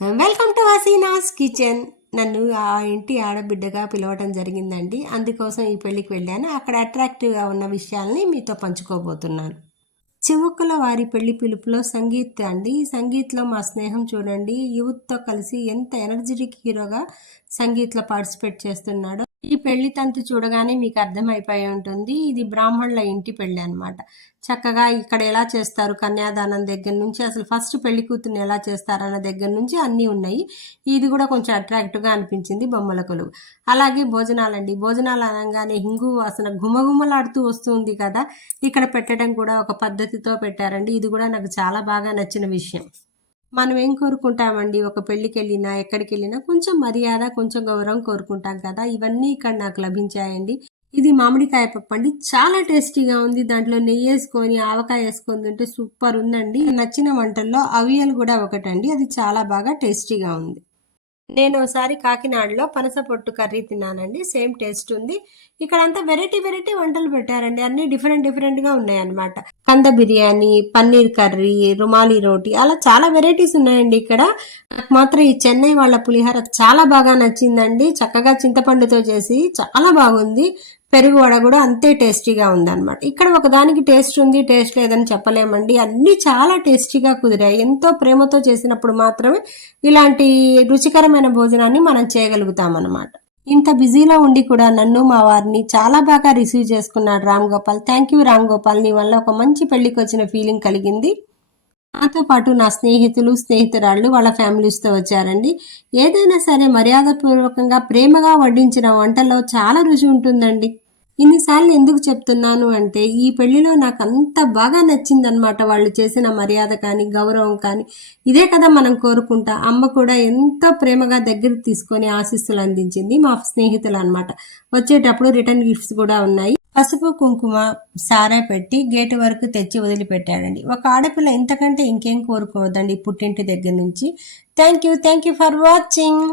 Welcome to Hasina's kitchen. నన్ను ఆ ఇంటి ఆడబిడ్డగా పిలవటం జరిగిందండి. అందుకోసం ఈ పెళ్ళికి వెళ్ళాను. అక్కడ అట్రాక్టివ్గా ఉన్న విషయాల్ని మీతో పంచుకోబోతున్నాను. చివుక్కుల వారి పెళ్లి పిలుపులో సంగీత్ అండి. ఈ సంగీత్లో మా స్నేహం చూడండి, యూత్తో కలిసి ఎంత ఎనర్జెటిక్ హీరోగా సంగీత్లో పార్టిసిపేట్ చేస్తున్నాడో. ఈ పెళ్లి తంతు చూడగానే మీకు అర్థమైపోయి ఉంటుంది, ఇది బ్రాహ్మణుల ఇంటి పెళ్లి అనమాట. చక్కగా ఇక్కడ ఎలా చేస్తారు, కన్యాదానం దగ్గర నుంచి అసలు ఫస్ట్ పెళ్లి కూతుర్ని ఎలా చేస్తారన్న దగ్గర నుంచి అన్నీ ఉన్నాయి. ఇది కూడా కొంచెం అట్రాక్టివ్గా అనిపించింది, బొమ్మల కొలువు. అలాగే భోజనాలండి. భోజనాలు అనగానే హింగు వాసన గుమగుమలాడుతూ వస్తుంది కదా. ఇక్కడ పెట్టడం కూడా ఒక పద్ధతితో పెట్టారండి. ఇది కూడా నాకు చాలా బాగా నచ్చిన విషయం. మనం ఏం కోరుకుంటామండి, ఒక పెళ్ళికి వెళ్ళినా ఎక్కడికి వెళ్ళినా కొంచెం మర్యాద, కొంచెం గౌరవం కోరుకుంటాం కదా. ఇవన్నీ ఇక్కడ నాకు లభించాయండి. ఇది మామిడికాయ పప్పు అండి, చాలా టేస్టీగా ఉంది. దాంట్లో నెయ్యి వేసుకొని ఆవకాయ వేసుకొని తింటే సూపర్ ఉందండి. నచ్చిన వంటల్లో అవియల్ కూడా ఒకటండి, అది చాలా బాగా టేస్టీగా ఉంది. నేను ఒకసారి కాకినాడలో పనస పొట్టు కర్రీ తిన్నానండి, సేమ్ టేస్ట్ ఉంది. ఇక్కడ అంతా వెరైటీ వెరైటీ వంటలు పెట్టారండి, అన్ని డిఫరెంట్ డిఫరెంట్గా ఉన్నాయన్నమాట. కంద బిర్యానీ, పన్నీర్ కర్రీ, రుమాలి రోటీ, అలా చాలా వెరైటీస్ ఉన్నాయండి ఇక్కడ. నాకు మాత్రం ఈ చెన్నై వాళ్ళ పులిహోర చాలా బాగా నచ్చిందండి. చక్కగా చింతపండుతో చేసి చాలా బాగుంది. పెరుగు వడ కూడా అంతే టేస్టీగా ఉందన్నమాట. ఇక్కడ ఒకదానికి టేస్ట్ ఉంది, టేస్ట్ లేదని చెప్పలేమండి. అన్నీ చాలా టేస్టీగా కుదిరాయి. ఎంతో ప్రేమతో చేసినప్పుడు మాత్రమే ఇలాంటి రుచికరమైన భోజనాన్ని మనం చేయగలుగుతామన్నమాట. ఇంత బిజీలో ఉండి కూడా నన్ను, మా వారిని చాలా బాగా రిసీవ్ చేసుకున్నాడు రామ్ గోపాల్. థ్యాంక్ యూ రామ్ గోపాల్, నీ వల్ల ఒక మంచి పెళ్లికి వచ్చిన ఫీలింగ్ కలిగింది. నాతో పాటు నా స్నేహితులు, స్నేహితురాళ్ళు వాళ్ళ ఫ్యామిలీస్తో వచ్చారండి. ఏదైనా సరే మర్యాదపూర్వకంగా ప్రేమగా వడ్డించిన వంటలో చాలా రుచి ఉంటుందండి. ఇన్నిసార్లు ఎందుకు చెప్తున్నాను అంటే, ఈ పెళ్లిలో నాకు అంత బాగా నచ్చిందనమాట. వాళ్ళు చేసిన మర్యాద కానీ, గౌరవం కానీ, ఇదే కదా మనం కోరుకుంటా. అమ్మ కూడా ఎంతో ప్రేమగా దగ్గరికి తీసుకొని ఆశీస్సులు అందించింది. మా స్నేహితులు అనమాట. వచ్చేటప్పుడు రిటర్న్ గిఫ్ట్స్ కూడా ఉన్నాయి. పసుపు కుంకుమ సారా పెట్టి గేటు వరకు తెచ్చి వదిలిపెట్టాడండి. ఒక ఆడపిల్ల ఇంతకంటే ఇంకేం కోరుకోవద్దండి పుట్టింటి దగ్గర నుంచి. Thank you for watching.